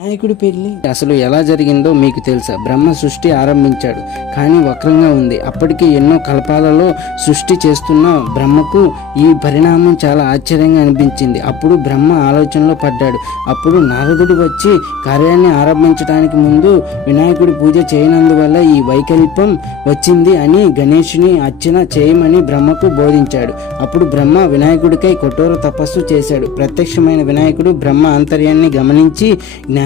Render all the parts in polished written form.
వినాయకుడి పెళ్లి అసలు ఎలా జరిగిందో మీకు తెలుసా? బ్రహ్మ సృష్టి ఆరంభించాడు, కానీ వక్రంగా ఉంది. అప్పటికి ఎన్నో కల్పాలలో సృష్టి చేస్తున్న బ్రహ్మకు ఈ పరిణామం చాలా ఆశ్చర్యంగా అనిపించింది. అప్పుడు బ్రహ్మ ఆలోచనలో పడ్డాడు. అప్పుడు నారదుడు వచ్చి కార్యాన్ని ఆరంభించడానికి ముందు వినాయకుడి పూజ చేయనందువల్ల ఈ వైకల్పం వచ్చింది అని గణేశుని అర్చన చేయమని బ్రహ్మకు బోధించాడు. అప్పుడు బ్రహ్మ వినాయకుడికై కఠోర తపస్సు చేశాడు. ప్రత్యక్షమైన వినాయకుడు బ్రహ్మ ఆంతర్యాన్ని గమనించి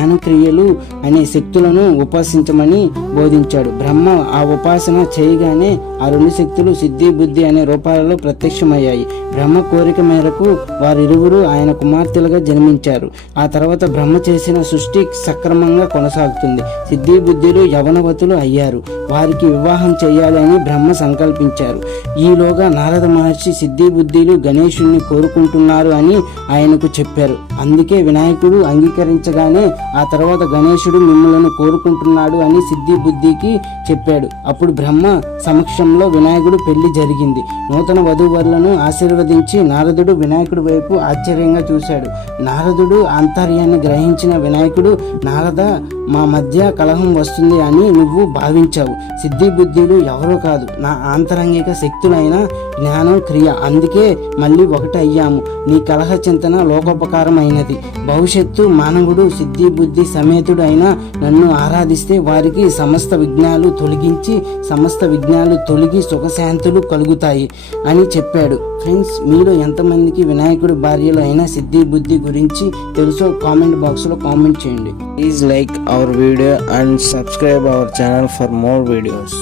జ్ఞానక్రియలు అనే శక్తులను ఉపాసించమని బోధించాడు. బ్రహ్మ ఆ ఉపాసన చేయగానే ఆ రెండు శక్తులు సిద్ధి బుద్ధి అనే రూపాలలో ప్రత్యక్షమయ్యాయి. బ్రహ్మ కోరిక మేరకు వారిరువురు ఆయన కుమార్తెలుగా జన్మించారు. ఆ తర్వాత బ్రహ్మ చేసిన సృష్టి సక్రమంగా కొనసాగుతుంది. సిద్ధి బుద్ధులు యవనవతులు అయ్యారు. వారికి వివాహం చేయాలని బ్రహ్మ సంకల్పించారు. ఈలోగా నారద మహర్షి సిద్ధి బుద్ధులు గణేశుణ్ణి కోరుకుంటున్నారు అని ఆయనకు చెప్పారు. అందుకే వినాయకుడు అంగీకరించగానే ఆ తర్వాత గణేశుడు మిమ్మల్ని కోరుకుంటున్నాడు అని సిద్ధి బుద్ధికి చెప్పాడు. అప్పుడు బ్రహ్మ సమక్షంలో వినాయకుడు పెళ్లి జరిగింది. నూతన వధూవరులను ఆశీర్వదించి నారదుడు వినాయకుడి వైపు ఆశ్చర్యంగా చూశాడు. నారదుడు ఆంతర్యాన్ని గ్రహించిన వినాయకుడు, నారద, మా మధ్య కలహం వస్తుంది అని నువ్వు భావించావు. సిద్ధి బుద్ధులు ఎవరో కాదు, నా ఆంతరంగిక శక్తులైన జ్ఞానం క్రియ. అందుకే మళ్ళీ ఒకటి అయ్యాము. నీ కలహ చింతన లోకోపకారం అయినది. భవిష్యత్తు మానవుడు సిద్ధి బుద్ధి సమేతుడు అయిన నన్ను ఆరాధిస్తే వారికి సమస్త విఘ్నాలు తొలగి సుఖశాంతులు కలుగుతాయి అని చెప్పాడు. ఫ్రెండ్స్, మీలో ఎంతమందికి వినాయకుడి భార్యలు అయిన సిద్ధి బుద్ధి గురించి తెలుసో కామెంట్ బాక్స్లో కామెంట్ చేయండి. Please like our video and subscribe our channel for more videos.